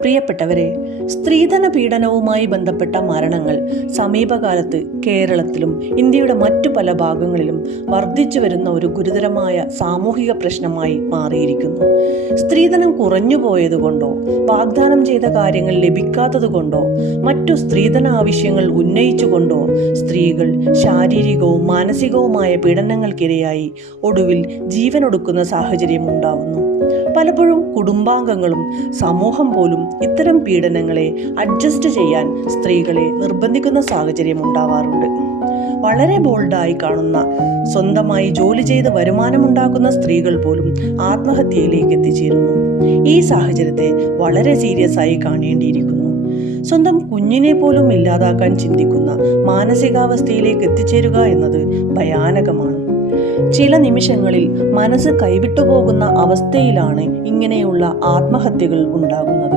പ്രിയപ്പെട്ടവരെ, സ്ത്രീധന പീഡനവുമായി ബന്ധപ്പെട്ട മരണങ്ങൾ സമീപകാലത്ത് കേരളത്തിലും ഇന്ത്യയുടെ മറ്റു പല ഭാഗങ്ങളിലും വർദ്ധിച്ചു വരുന്ന ഒരു ഗുരുതരമായ സാമൂഹിക പ്രശ്നമായി മാറിയിരിക്കുന്നു. സ്ത്രീധനം കുറഞ്ഞു പോയതുകൊണ്ടോ വാഗ്ദാനം ചെയ്ത കാര്യങ്ങൾ ലഭിക്കാത്തതുകൊണ്ടോ മറ്റു സ്ത്രീധന ആവശ്യങ്ങൾ ഉന്നയിച്ചുകൊണ്ടോ സ്ത്രീകൾ ശാരീരികവും മാനസികവുമായ പീഡനങ്ങൾക്കിരയായി ഒടുവിൽ ജീവനൊടുക്കുന്ന സാഹചര്യം ഉണ്ടാവുന്നു. പലപ്പോഴും കുടുംബാംഗങ്ങളും സമൂഹം പോലും ഇത്തരം പീഡനങ്ങളെ അഡ്ജസ്റ്റ് ചെയ്യാൻ സ്ത്രീകളെ നിർബന്ധിക്കുന്ന സാഹചര്യം ഉണ്ടാവാറുണ്ട്. വളരെ ബോൾഡായി കാണുന്ന, സ്വന്തമായി ജോലി ചെയ്ത് വരുമാനമുണ്ടാക്കുന്ന സ്ത്രീകൾ പോലും ആത്മഹത്യയിലേക്ക് എത്തിച്ചേരുന്നു. ഈ സാഹചര്യത്തെ വളരെ സീരിയസ് ആയി കാണേണ്ടിയിരിക്കുന്നു. സ്വന്തം കുഞ്ഞിനെ പോലും ഇല്ലാതാക്കാൻ ചിന്തിക്കുന്ന മാനസികാവസ്ഥയിലേക്ക് എത്തിച്ചേരുക എന്നത് ഭയാനകമാണ്. ചില നിമിഷങ്ങളിൽ മനസ്സ് കൈവിട്ടുപോകുന്ന അവസ്ഥയിലാണ് ഇങ്ങനെയുള്ള ആത്മഹത്യകൾ ഉണ്ടാകുന്നത്.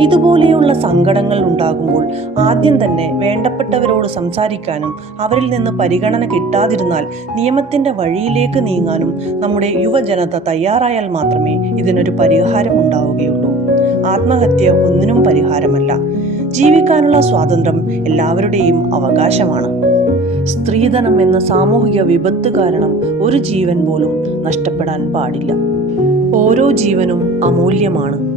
ഇതുപോലെയുള്ള സങ്കടങ്ങൾ ഉണ്ടാകുമ്പോൾ ആദ്യം തന്നെ വേണ്ടപ്പെട്ടവരോട് സംസാരിക്കാനും അവരിൽ നിന്ന് പരിഗണന കിട്ടാതിരുന്നാൽ നിയമത്തിന്റെ വഴിയിലേക്ക് നീങ്ങാനും നമ്മുടെ യുവജനത തയ്യാറായാൽ മാത്രമേ ഇതിനൊരു പരിഹാരം ഉണ്ടാവുകയുള്ളൂ. ആത്മഹത്യ ഒന്നിനും പരിഹാരമല്ല. ജീവിക്കാനുള്ള സ്വാതന്ത്ര്യം എല്ലാവരുടെയും അവകാശമാണ്. സ്ത്രീധനം എന്ന സാമൂഹിക വിപത്ത് കാരണം ഒരു ജീവൻ പോലും നഷ്ടപ്പെടാൻ പാടില്ല. ഓരോ ജീവനും അമൂല്യമാണ്.